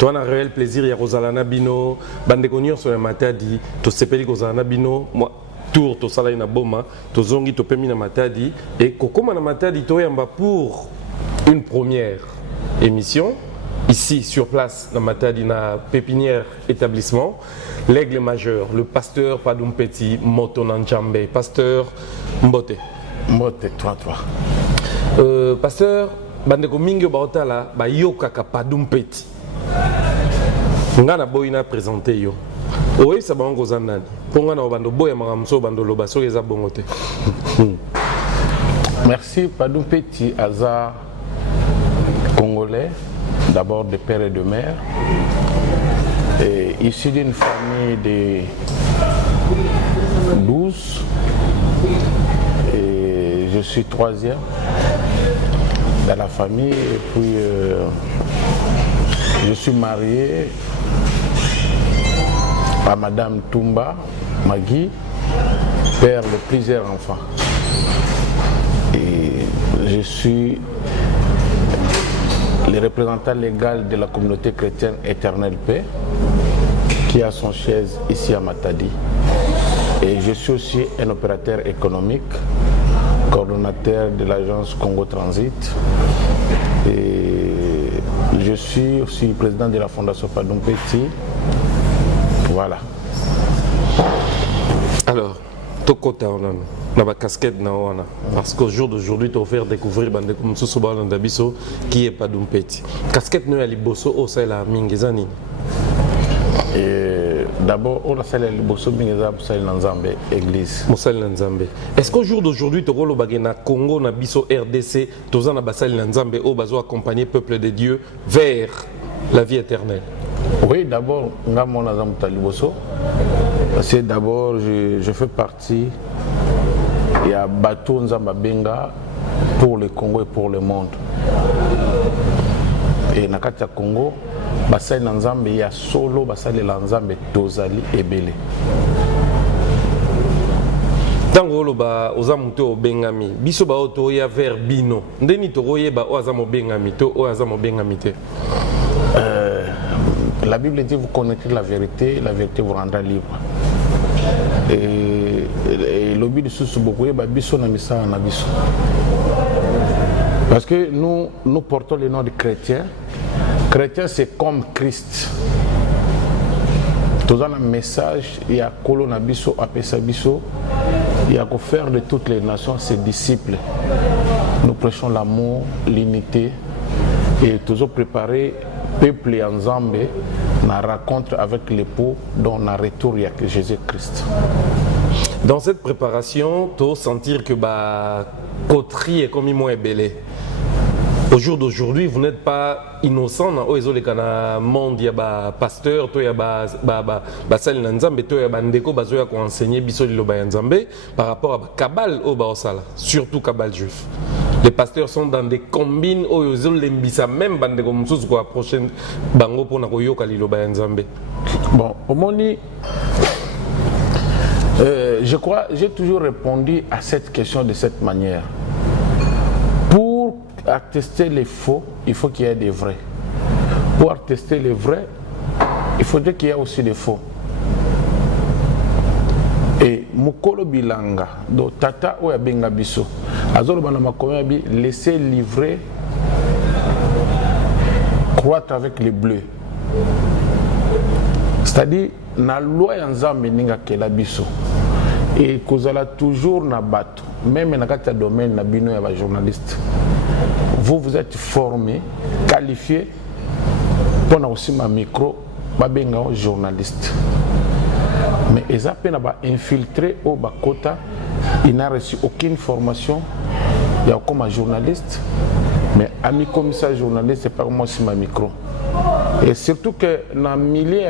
Toi, un réel plaisir, il y a Rosalana Bino, Bandegonion sur la matadi, tu sais pas Rosalana Bino, moi, tour, tu sais na boma, tu zongi, tu pemi na matadi, et Kokoma na matadi, tu es pour une première émission, ici sur place, dans matadi, na pépinière établissement, l'aigle majeur, le pasteur Padoum Petit, Motonanjambe, pasteur Mbote. Mbote, 3-3. Pasteur, Bandeko Mingo Baotala, Bayokaka Padoum Petit. Ngana boyina présenté yo. Oui, ça va en gros anani. Pour ngana bando boya maramso bando loba so eza bongote. Merci Padoum Petit, Aza congolais, d'abord de père et de mère, et issu d'une famille de 12, et je suis troisième dans la famille, et puis je suis marié à Madame Toumba Magui, père de plusieurs enfants. Et je suis le représentant légal de la communauté chrétienne Éternelle Paix, qui a son siège ici à Matadi. Et je suis aussi un opérateur économique, coordonnateur de l'agence Congo Transit. Et je suis aussi président de la fondation Padoum Petit. Voilà. Alors, Tokota on a ma casquette na wana parce qu'au jour d'aujourd'hui tu as offert découvrir bande comme Sosoba Landabiso qui est Padoum Petit. Casquette no ya liboso o sala mingezani. Et d'abord on a sala liboso mingeza sala Nzambe église. Mosala Nzambe. Est-ce qu'au jour d'aujourd'hui tu rolo bagena Congo na biso RDC tozana basala Nzambe o bazo accompagner peuple de Dieu vers la vie éternelle? Oui, d'abord, parce que d'abord, je fais partie, il y a Bato Nzamba Benga pour le Congo et pour le monde. Et dans le Congo, Basai Nzambe, il y a solo Basai Nzambe Tozali et Belé. Tango loba ozamuto obengami biso ba oto ya vers bino ndeni to royeba o azamo bengami to o azamo bengami te. La Bible dit vous connaîtrez la vérité vous rendra libre. Et le but de ce beaucoup est biso na misa na biso. Parce que nous portons le nom de chrétien. Chrétien c'est comme Christ. Tous un message il y a colonna biso apesa biso. Il y a qu'à faire de toutes les nations ses disciples. Nous prêchons l'amour, l'unité et toujours préparer peuple ensemble na rencontre avec l'époux dont on a retour il y a que Jésus-Christ. Dans cette préparation, tu sentir que coterie est comme il m'a belé. Au jour d'aujourd'hui, vous n'êtes pas innocent dans le monde, il y a pasteur, il y a sal nzambe, il y a ndeko bazoya ko enseigner biso liloba nzambe par rapport à kabal au baosala, surtout kabal juif. Les pasteurs sont dans des combines où ils ont lembisa même bande comme sous quoi prochaine bango pour na koyoka liloba nzambe. Bon, au moni je crois j'ai toujours répondu à cette question de cette manière. Pour attester les faux, il faut qu'il y ait des vrais. Pour attester les vrais, il faudrait qu'il y ait aussi des faux. Et Mukolo Bilanga, do Tata ou Benga Biso, Azolo Banamakoyabi, laissez livrer, croître avec les bleus. C'est-à-dire, na loi Nzambe Ninga Kela Biso. Et Kozala toujours na bateau, même dans le domaine na bino ya journaliste. Vous êtes formé, qualifié pour aussi ma micro, babenga journaliste. Mais ils ont infiltré au Bakota, il n'a reçu aucune formation, il y a comme un journaliste, mais ami commissaire journaliste, c'est pas moi aussi ma micro. Et surtout que dans le milieu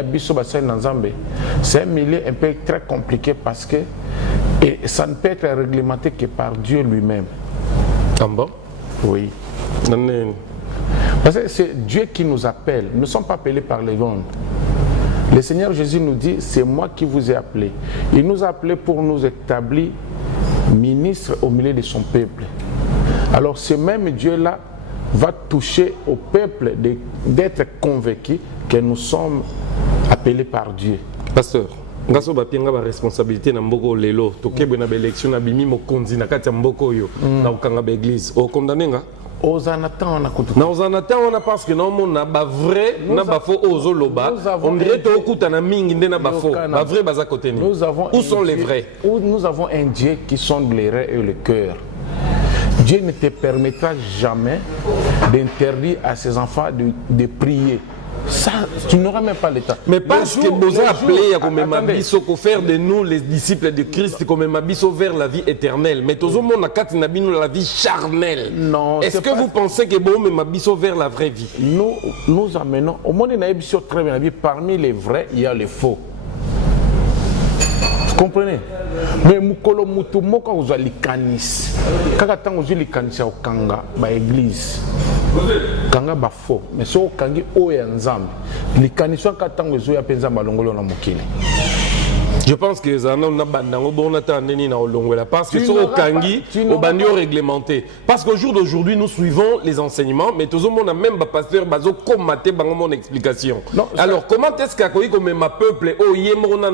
c'est un milieu un peu très compliqué parce que et ça ne peut être réglementé que par Dieu lui-même. Ah bon? Oui. Parce que c'est Dieu qui nous appelle. Nous ne sommes pas appelés par les mondes. Le Seigneur Jésus nous dit, c'est moi qui vous ai appelé. Il nous a appelés pour nous établir ministres au milieu de son peuple. Alors ce même Dieu-là va toucher au peuple d'être convaincu que nous sommes appelés par Dieu. Pasteur, ngaso ba pienga ba responsabilité na mboko lelo tokebe na élection na bimi mokonzi na kati ya mboko yo na okanga ba église o condamner nga Ozanatan on a kutu. Na ozanatan on a parce que non mon na ba vrai na ba faux ozo loba on dirait to okuta na mingi nde na ba faux ba vrai baza côté ni. Où sont les vrais? Nous avons un Dieu qui sonde les reins et le cœur. Dieu ne te permettra jamais d'interdire à ses enfants de prier. Ça, tu n'auras même pas le temps. Mais parce que vous avez appelé à faire de nous les disciples de Christ comme Mabiso vers la vie éternelle. Mais tout le monde a la vie charnelle. Non. Est-ce que vous pensez que bon Mabiso vers la vraie vie? Nous amenons au monde de très bien. Parmi les vrais, il y a les faux. Vous comprenez? Mais mukolo mutu moko uzali kanis. Kaka tango uzali kanisa okanga ba église. Kanga ba faux. Mais so kangi o ya nzambe. Likaniswa ka tango ezo ya penza malongolo na mokili. Je pense que ça n'a pas de parce que sur Kangi, au banio réglementé. Parce qu'au jour d'aujourd'hui, nous suivons les enseignements, mais tout le monde a même pas pasteur bazo commaté dans mon explication. Non, alors, comment est-ce qu'à même ma peuple, oh yémona,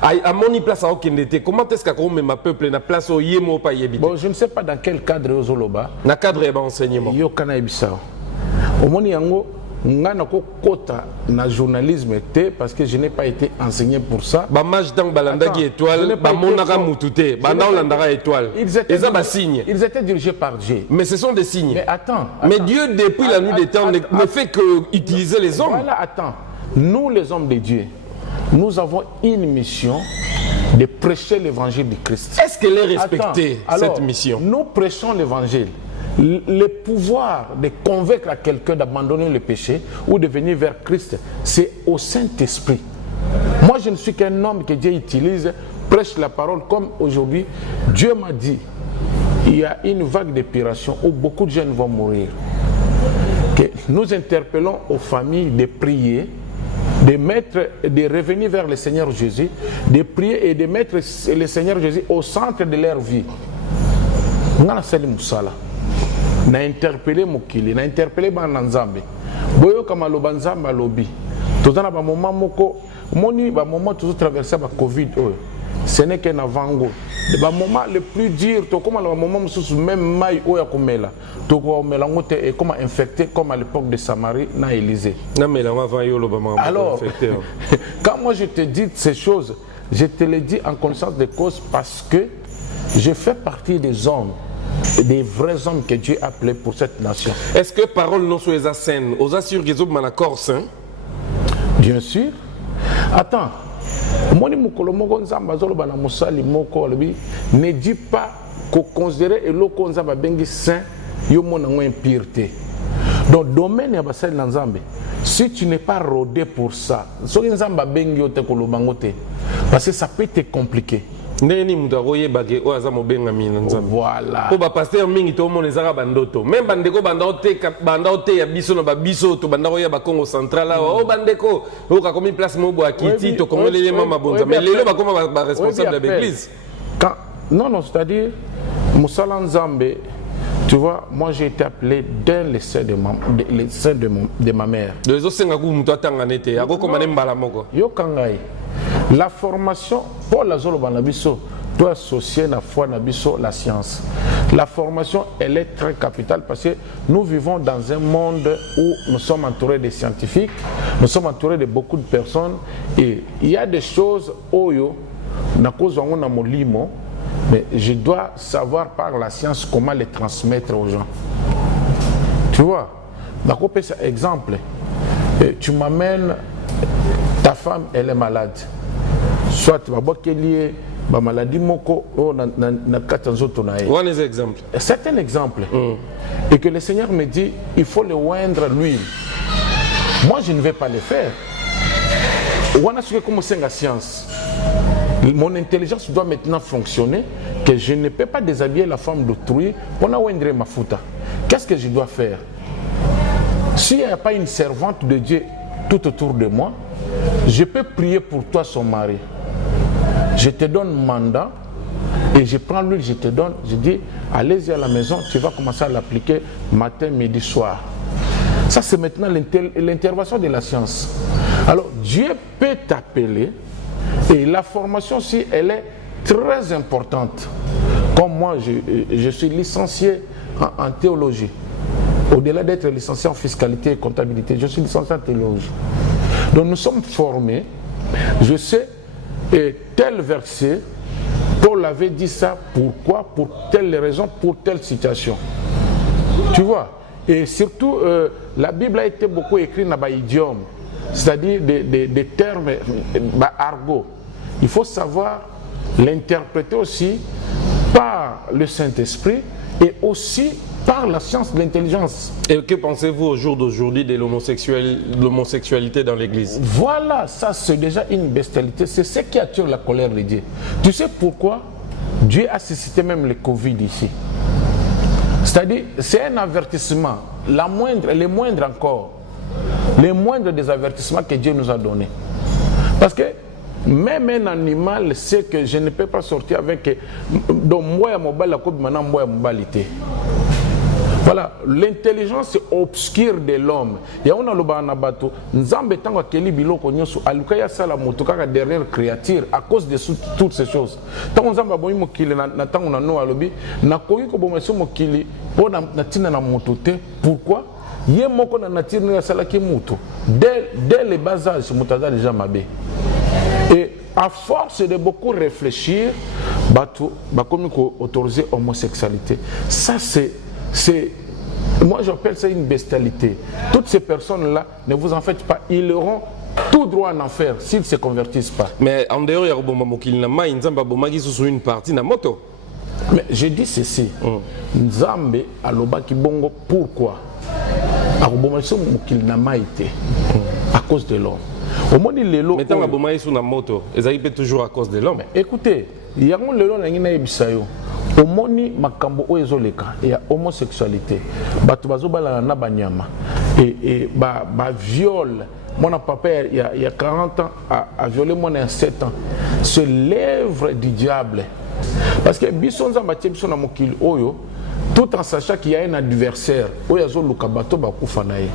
à mon place à aucun été, comment est-ce qu'à même ma peuple na place au yémo pas yébité? Bon, je ne sais pas dans quel cadre aux Oloba. Dans cadre d'enseignement. Yo kana ebisao. Au moni yango. Nga nako kota na journalisme té parce que je n'ai pas été enseigné pour ça. Ba maj dans balandaki étoile, ba monaka mutute, ba landara étoile. Ils étaient dirigés par Dieu. Mais ce sont des signes. Mais attends. Mais Dieu depuis la nuit des temps ne fait que utiliser les hommes. Voilà, attends. Nous les hommes de Dieu, nous avons une mission de prêcher l'évangile du Christ. Est-ce qu'elle est respectée cette mission? Nous prêchons l'évangile. Le pouvoir de convaincre à quelqu'un d'abandonner le péché ou de venir vers Christ, c'est au Saint-Esprit. Moi, je ne suis qu'un homme que Dieu utilise, prêche la parole comme aujourd'hui. Dieu m'a dit, il y a une vague d'épuration où beaucoup de jeunes vont mourir. Que nous interpellons aux familles de prier, de revenir vers le Seigneur Jésus, de prier et de mettre le Seigneur Jésus au centre de leur vie. Na interpellé mokili, na interpellé bananzambe. Boyo kama lobanzamba lobi. Tozana ba moment moko, moni ba moment toujours traversé ba Covid. Ce n'est qu'un avant-goût. Ba moment le plus dur, to comme le moment mususu même mai oya komela. To ko mela ngote et comment infecté comme à l'époque de Samarie na Élysée. Na mela avant yo lo ba moment infecté. Quand moi je te dis ces choses, je te les dis en conscience de cause parce que je fais partie des hommes, des vrais hommes que Dieu a appelés pour cette nation. Est-ce que parole non soit les scènes, aux assure qu'ils ont mal Corse? Bien sûr. Attends. Ne dis pas qu'on considère et l'eau qu'on a bengi saint, yo mon impureté. Donc domaine ya basali na Nzambe. Si tu n'es pas rodé pour ça, so Nzamba bengi yo te kolobangote parce que ça peut être compliqué. Voilà. Pour ba pasteur mingi to mon ezaka bandoto. Même bandeko bandote ya biso na ba biso to bandako ya ba Congo central là. Oh bandeko, o ka komi place mo bo akiti to komele mama bonza. Mais lelo ba koma ba responsable de l'église. Non, c'est-à-dire Moussala Nzambe, tu vois, moi j'ai été appelé dans les seins de ma mère. Les autres senga ku muto atanga nete. Ako komane mbala moko. Yo kangai. La formation, pour la zone banabiso, doit associer la foi nabiso la science. La formation, elle est très capitale parce que nous vivons dans un monde où nous sommes entourés de scientifiques, nous sommes entourés de beaucoup de personnes et il y a des choses oyo na cause on a molimo, mais je dois savoir par la science comment les transmettre aux gens. Tu vois, d'accord, par exemple, tu m'amènes, ta femme, elle est malade. Soit tu vas voir qu'elle est maladie moko na katanzoto na un exemple. C'est un exemple. Et que le Seigneur me dit, il faut le oindre l'huile. Moi, je ne vais pas le faire. On a su comment c'est la science. Mon intelligence doit maintenant fonctionner, que je ne peux pas déshabiller la femme d'autrui pour oindre ma fouta. Qu'est-ce que je dois faire? S'il n'y a pas une servante de Dieu tout autour de moi, je peux prier pour toi, son mari. Je te donne mandat et je prends l'huile, je te donne, je dis, allez-y à la maison, tu vas commencer à l'appliquer matin, midi, soir. Ça, c'est maintenant l'intervention de la science. Alors, Dieu peut t'appeler, et la formation, si elle est très importante. Comme moi, je suis licencié en théologie. Au-delà d'être licencié en fiscalité et comptabilité, je suis licencié en théologie. Donc nous sommes formés. Je sais, et tel verset, Paul avait dit ça, pourquoi? Pour telle raison, pour telle situation. Tu vois? Et surtout, la Bible a été beaucoup écrite dans l'idiome, c'est-à-dire des termes argot. Il faut savoir l'interpréter aussi par le Saint-Esprit et aussi par la science de l'intelligence. Et que pensez-vous au jour d'aujourd'hui de l'homosexualité dans l'Église? Voilà, ça c'est déjà une bestialité. C'est ce qui attire la colère de Dieu. Tu sais pourquoi Dieu a suscité même le Covid ici? C'est-à-dire, c'est un avertissement, les moindres encore, les moindres des avertissements que Dieu nous a donnés. Parce que même un animal sait que je ne peux pas sortir avec donc moi ya mobile la coupe maintenant moi ya mobilité. Voilà, l'intelligence obscure de l'homme. Il y a un loba na bato, nzambe tango keli biloko nyoso alukaya sala moto kaka derrière créature à cause de toutes ces choses. Tango nzambe boyi mokili na tango na no alobi na koyi ko bomeso mokili po na tina na moto te. Pourquoi? Ye moko na nature na sala ki moto. Dès le bas âge moto a déjà mabé. Et à force de beaucoup réfléchir, bakomi ko autoriser homosexualité. Ça c'est moi j'appelle ça une bestialité. Toutes ces personnes-là, ne vous en faites pas, ils auront tout droit en enfer s'ils ne se convertissent pas. Mais en dehors, il y a une partie de moto. Mais je dis ceci, Nzambe alobaki bongo pourquoi? À cause de l'homme. Mais tant que sur la moto, ils peut toujours à cause de l'homme. Écoutez, il y a un lelo na ngina ebisayo. Omoni makambo o ezoleka ya homosexualité. Batu bazobala na banyama et ba viol. Mon papa il y a 40 ans a violé mon à 7 ans. C'est l'œuvre du diable. Parce que bisonza matie biso na mokili oyo tout en sachant qu'il y a un adversaire oyo azoluka bato bakufa na ye.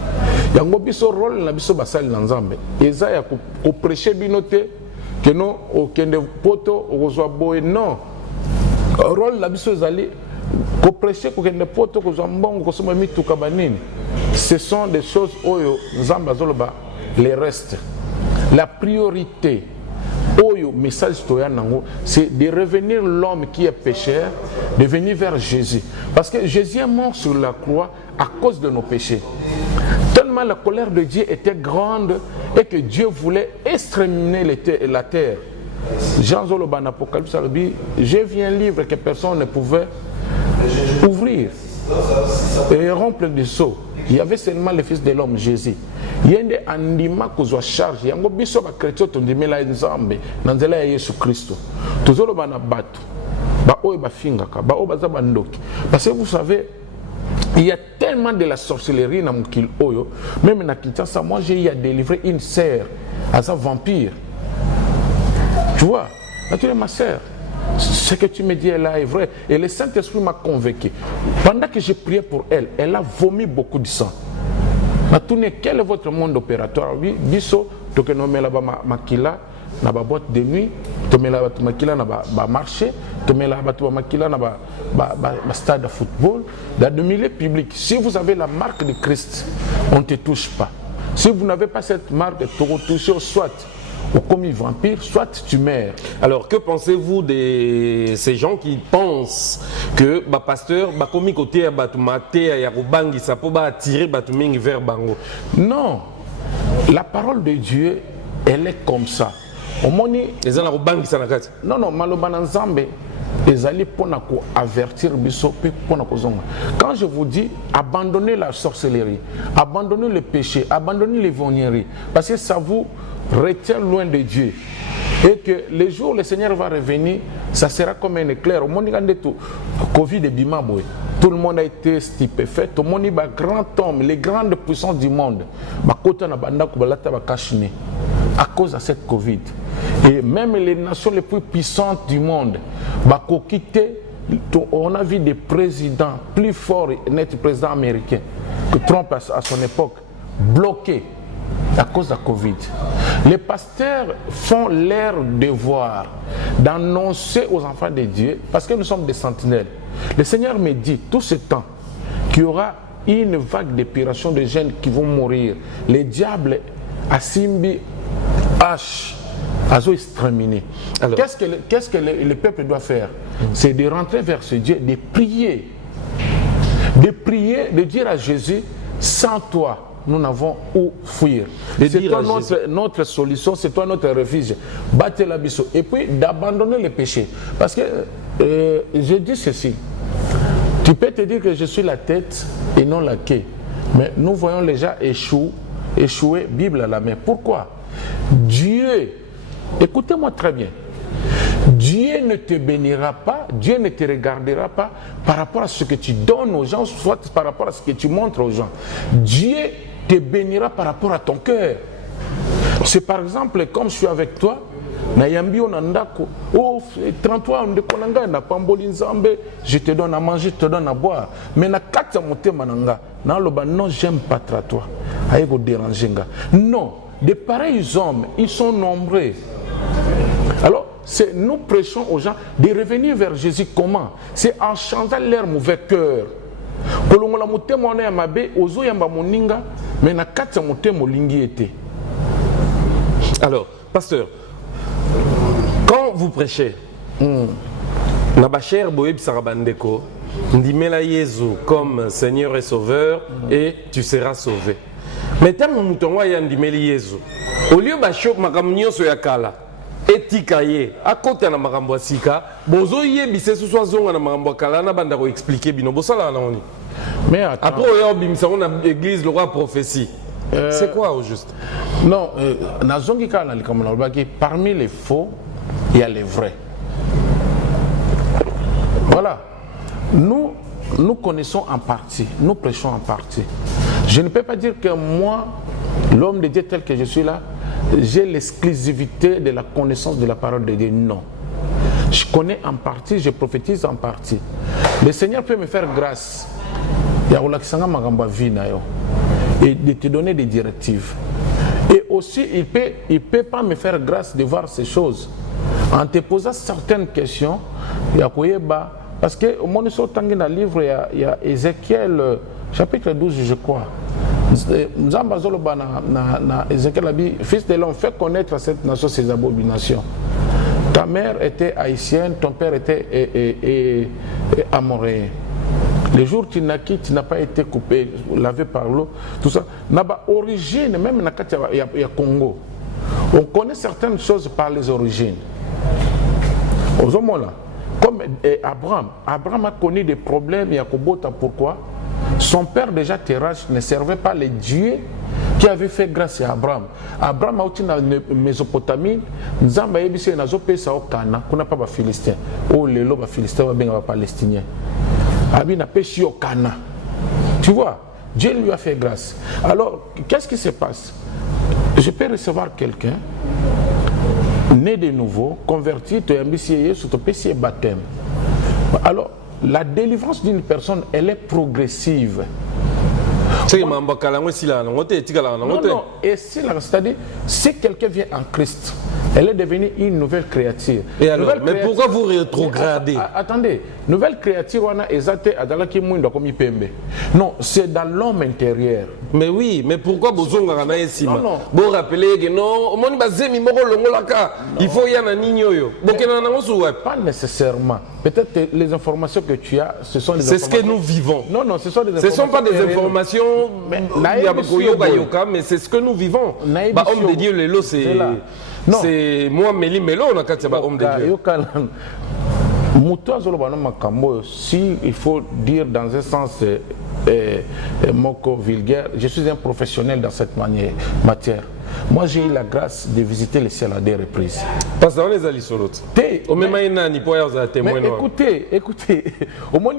Yango biso rôle na biso basali na Nzambe. Eza ya ko prêcher binote que non okende poto ozwa boye non. Rôle la biso ezali ko prêcher ko kende poto kozwa mbongo kosoma mituka banini. Ce sont des choses oyo Nzambe azoloba les restes. La priorité oyo message toya nango c'est de revenir l'homme qui est pécheur, de venir vers Jésus. Parce que Jésus est mort sur la croix à cause de nos péchés. Tellement la colère de Dieu était grande et que Dieu voulait exterminer la terre. Jean Zoloban Apocalypse a dit, j'ai vu un livre que personne ne pouvait ouvrir et remplir de sceaux. Il y avait seulement le Fils de l'homme, Jésus. Il y a des animaux qui ont chargé. Il y a des chrétiens qui ont dit, mais là, ils ont dit, Jésus Christ. Tous les gens ont battu. Parce que vous savez, il y a tellement de la sorcellerie dans mon kil oyo. Même dans Kinshasa, moi j'ai délivré une sœur à sa vampire. Tu vois, tu es ma sœur. Ce que tu me dis là est vrai. Et le Saint-Esprit m'a convaincu. Pendant que j'ai prié pour elle, elle a vomi beaucoup de sang. Quel est votre monde opératoire? Oui, biso, tu que nommé là-bas makila, na ba boîte de nuit, tu mets là-bas makila na ba marché, tu mets là-bas makila na ba stade de football. Dans le milieu public, si vous avez la marque de Christ, on ne te touche pas. Si vous n'avez pas cette marque, tu vas toucher soit ou comme vampire, soit tu meurs. Alors, que pensez-vous de ces gens qui pensent que le pasteur va commis côté à Batumate, à Yarubangi, ça peut attirer Batuming vers Bango? Non, la parole de Dieu, elle est comme ça. Les gens Yarubangi, ça n'a pas. Non, Malobananzambe, les alliés pour avertir Bisso, pour quand je vous dis, abandonnez la sorcellerie, abandonnez le péché, abandonnez les vonnieries, parce que ça vous retient loin de Dieu. Et que les jours où le Seigneur va revenir, ça sera comme un éclair. Au monde Covid et Bimaboué, tout le monde a été stupéfait. Tout le monde est grand homme, les grandes puissances du monde. À cause de cette Covid. Et même les nations les plus puissantes du monde, on a vu des présidents plus forts, net président américain, que Trump à son époque, bloqués. à cause de la Covid. Les pasteurs font leur devoir d'annoncer aux enfants de Dieu, parce que nous sommes des sentinelles. Le Seigneur me dit tout ce temps qu'il y aura une vague d'épuration de jeunes qui vont mourir. Les diables à Simbi H à exterminer. Qu'est-ce que le peuple doit faire? C'est de rentrer vers ce Dieu, de prier, de dire à Jésus, sans toi, nous n'avons où fuir. C'est toi notre solution, c'est toi notre refuge. Battez la biseau. Et puis d'abandonner les péchés. Parce que je dis ceci. Tu peux te dire que je suis la tête et non la queue. Mais nous voyons les gens échouer, Bible à la main. Pourquoi? Dieu, écoutez-moi très bien, Dieu ne te bénira pas, Dieu ne te regardera pas par rapport à ce que tu donnes aux gens, soit par rapport à ce que tu montres aux gens. Dieu te bénira par rapport à ton cœur. C'est par exemple, comme je suis avec toi, je te donne à manger, je te donne à boire. Mais non, j'aime pas toi. Non, de pareils hommes, ils sont nombreux. Alors, nous prêchons aux gens de revenir vers Jésus. Comment? C'est en changeant leur mauvais cœur. Alors, pasteur, quand vous prêchez, Nabacher Boeb Sarabandeko, Ndimela Yezu comme Seigneur et Sauveur, et tu seras sauvé. Mais tant que nous avons Ndimeli Yezu, au lieu de choc Makamunyo Soyakala, etikaye, à côté de Makambo Sika, Bozo Yebise Souzonga na Makambo Kala, na Bandako expliquer Binobosala Naoni. Mais après, on a l'église, le roi prophétie. C'est quoi au juste? Non, parmi les faux, il y a les vrais. Voilà. Nous connaissons en partie, nous prêchons en partie. Je ne peux pas dire que moi, l'homme de Dieu tel que je suis là, j'ai l'exclusivité de la connaissance de la parole de Dieu. Non. Je connais en partie, je prophétise en partie. Le Seigneur peut me faire grâce. Et de te donner des directives. Et aussi, il peut pas me faire grâce de voir ces choses. En te posant certaines questions, parce que au moment où dans le livre, il y a Ézéchiel, chapitre 12, je crois. Ézéchiel, fils de l'homme, fait connaître à cette nation ses abominations. Ta mère était haïtienne, ton père était amoréen. Les jours où tu n'as pas été coupé, lavé par l'eau, tout ça. Origine, même il y a Congo. On connaît certaines choses par les origines. Aux hommes là, comme Abraham a connu des problèmes, il y a Kobota, pourquoi? Son père déjà Terach ne servait pas les dieux qui avaient fait grâce à Abraham. Abraham a été dans la Mésopotamie, Nzamba yebise na zo pesa au Kana, kuna pas ba Philistin. Oh lelo ba Philistin ba benga ba Palestinien. Abina péché au Kana. Tu vois, Dieu lui a fait grâce. Alors, qu'est-ce qui se passe? Je peux recevoir quelqu'un né de nouveau, converti, tu es ambitieux, sur ton péché baptême. Alors, la délivrance d'une personne, elle est progressive. Non, et c'est-à-dire, si quelqu'un vient en Christ, elle est devenue une nouvelle créature. Et alors, mais pourquoi vous rétrogradez? Attendez, nouvelle créature, non, c'est dans l'homme intérieur. Mais oui, mais pourquoi vous vous rappelez que non, il faut y avoir. Pas nécessairement. Peut-être les informations que tu as, ce sont des informations. C'est ce que nous vivons. Non, ce sont des informations. Ce ne sont pas des informations, mais c'est ce que nous vivons. Homme de Dieu, le lot, c'est moi, Méli Mélo, on a qu'à dire homme de Dieu. Si il faut dire dans un sens moko vulgaire, je suis un professionnel dans cette matière. Moi, j'ai eu la grâce de visiter le ciel à des reprises. Parce qu'on les a lisés l'autre. Écoutez. Au moins,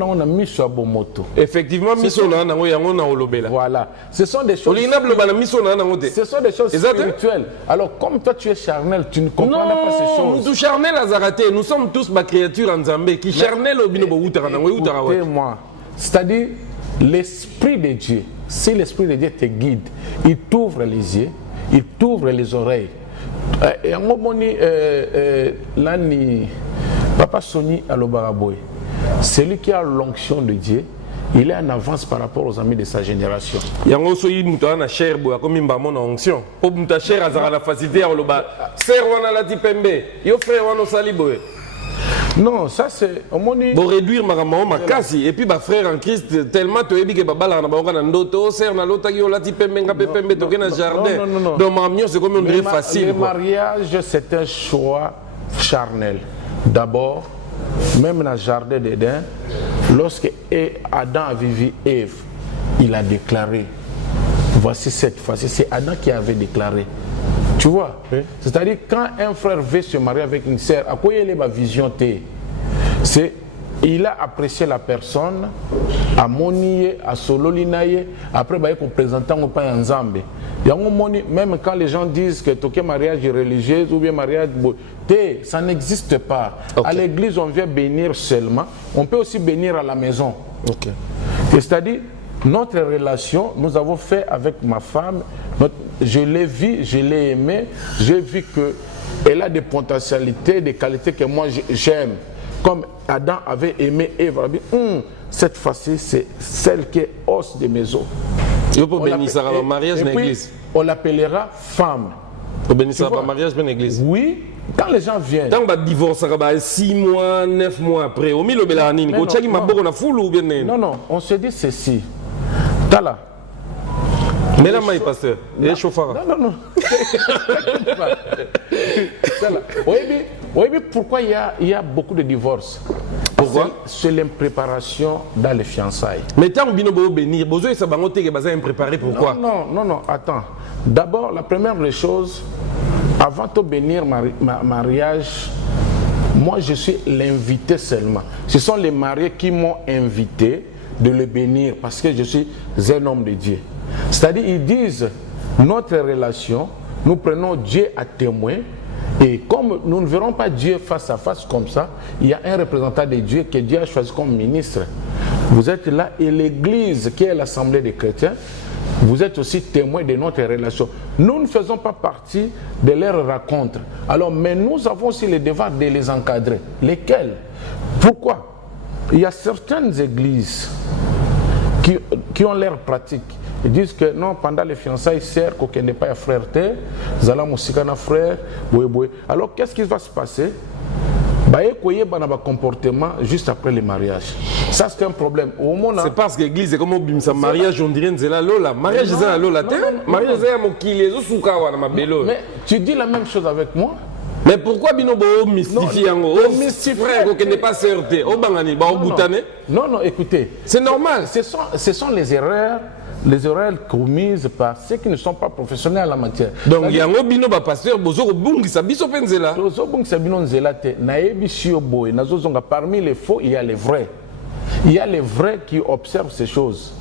on a mis sur Bomoto. Effectivement, voilà. Ce sont des choses spirituelles. Alors, comme toi, tu es charnel, tu ne comprends pas ces choses. Nous charnel à Zaraté. Nous sommes tous ma créature en Zambé qui charnel au binobo. Écoutez-moi. C'est-à-dire, l'Esprit de Dieu si l'Esprit de Dieu te guide, il t'ouvre les yeux, il t'ouvre les oreilles. Et en moment, là, Papa Soni Alobaraboy, celui qui a l'onction de Dieu, il est en avance par rapport aux amis de sa génération. Il y a un soyi muta na cher boya comme mbamo na onction. Pour muta cher azara la facilité à loba. Ser wana la tipembe. Yo frère wana sali boye. Non, ça c'est au moins pour réduire ma kasi et puis ba frère en Christ tellement to ebi ke babala na ba na ndoto ser na lota ki la tipembe nga pembe to na jardin. Donc mamio c'est comme on dirait facile. Le mariage c'est un choix charnel. D'abord, même dans le jardin d'Éden, lorsque Adam a vécu Ève, il a déclaré, voici cette fois-ci, c'est Adam qui avait déclaré. Tu vois, oui. C'est-à-dire quand un frère veut se marier avec une sœur, à quoi il est ma vision? C'est il a apprécié la personne, à monier, à sololinaye, après il va présenter un pas en Zambie. Même quand les gens disent que ton mariage est religieux ou bien mariage, ça n'existe pas. Okay. À l'église, on vient bénir seulement. On peut aussi bénir à la maison. Okay. C'est-à-dire, notre relation, nous avons fait avec ma femme, je l'ai vue, je l'ai aimée, j'ai vu qu'elle a des potentialités, des qualités que moi j'aime. Comme Adam avait aimé Ève, cette fois-ci, c'est celle qui est os de mes os. On l'appellera femme. On bénissera par mariage dans l'église. Oui, quand les gens viennent. Quand on divorce, 6 mois, 9 mois après, on non, on se dit ceci. Tala. Mais là, il pasteur. Et chauffard. Non. Oui, mais pourquoi il y a beaucoup de divorces? Pourquoi? C'est l'impréparation dans les fiançailles. Mais tant que vous bénir, vous avez préparé pourquoi? Non, attends. D'abord, la première des choses, avant de bénir mariage, moi je suis l'invité seulement. Ce sont les mariés qui m'ont invité de le bénir parce que je suis un homme de Dieu. C'est-à-dire, ils disent, notre relation, nous prenons Dieu à témoin. Et comme nous ne verrons pas Dieu face à face comme ça, il y a un représentant de Dieu que Dieu a choisi comme ministre. Vous êtes là et l'Église, qui est l'Assemblée des chrétiens, vous êtes aussi témoin de notre relation. Nous ne faisons pas partie de leurs rencontres. Alors, mais nous avons aussi le devoir de les encadrer. Lesquels? Pourquoi? Il y a certaines églises qui ont l'air pratiques. Ils disent que non, pendant les fiançailles, sert qu'on n'est pas un frère, zala musikana frère, alors qu'est-ce qui va se passer? Un comportement juste après le mariage. Ça, c'est un problème. C'est parce que l'église est comme un mariage, on dirait que lola. Mariage, c'est un lola. Mariage, c'est un mokili. Mais tu dis la même chose avec moi. Mais pourquoi binobo mystifier frère qu'on n'est pas certé? Non, écoutez. C'est normal. Ce sont les erreurs commises par ceux qui ne sont pas professionnels en la matière. Donc, il y a un bino pasteur, bozo bungisa biso penzela. Bozo bungisa bino nzela te. Naebi shio boy. Nazozonga parmi les faux, il y a les vrais. Il y a les vrais qui observent ces choses.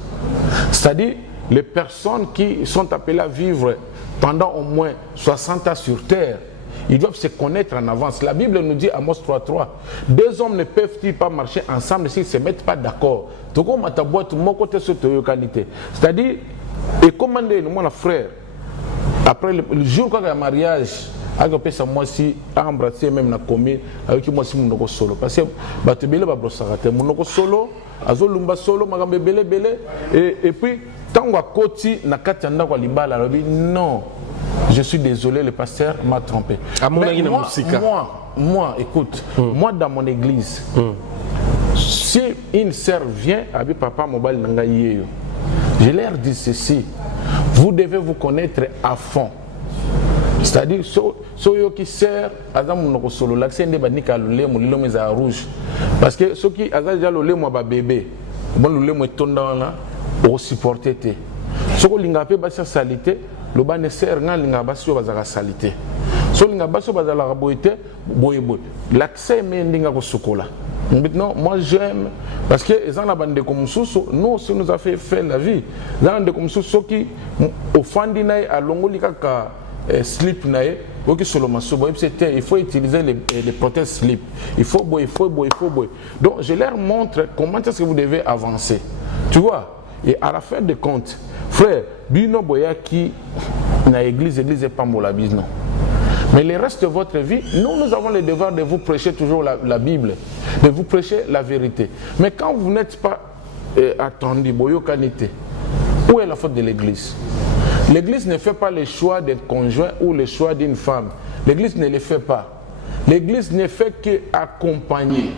C'est-à-dire les personnes qui sont appelées à vivre pendant au moins 60 ans sur terre. Ils doivent se connaître en avance. La Bible nous dit, Amos 3:3, deux hommes ne peuvent-ils pas marcher ensemble s'ils ne se mettent pas d'accord? C'est-à-dire, et commander mon frère, après le jour quand il y a un mariage, avec ça moi si embrasser même la commune avec moi si mon solo parce que batebele ba brossarate mon solo azolumba solo magambe belé et puis tant wa koti na katanda kwa libala non. Je suis désolé, le pasteur m'a trompé. Moi, écoute, moi dans mon église, si une sœur vient avec papa mobile nangayeyo, je leur dis ceci, vous devez vous connaître à fond. C'est-à-dire, ceux qui sert, Adam solo, l'accès n'est pas ni qu'à le lait, mon lait est rouge. Parce que ceux qui ont déjà le lait, moi, bébé, bon, le lait est tombé là, pour supporter. Ceux qui ont fait sa salité, le ban ne sert rien, linga basio bazaka salité. So linga basio bazala raboité, boy. L'accès mais linga ko sokola. Maintenant, moi j'aime parce que ils en a bandé comme sous nous ça nous a fait faire la vie. Ils en a comme sous qui au fandi naï à longoli kaka slip naï, ok solo maso boy c'était il faut utiliser les prothèses slip. Il faut boy. Donc je leur montre comment est-ce que vous devez avancer. Tu vois? Et à la fin de compte, Frère, bino boyaki na église est pas mola bisno. Mais le reste de votre vie, nous avons le devoir de vous prêcher toujours la Bible, de vous prêcher la vérité. Mais quand vous n'êtes pas attendu, boyokanité, où est la faute de l'église? L'église ne fait pas le choix d'un conjoint ou le choix d'une femme. L'église ne le fait pas. L'église ne fait qu'accompagner.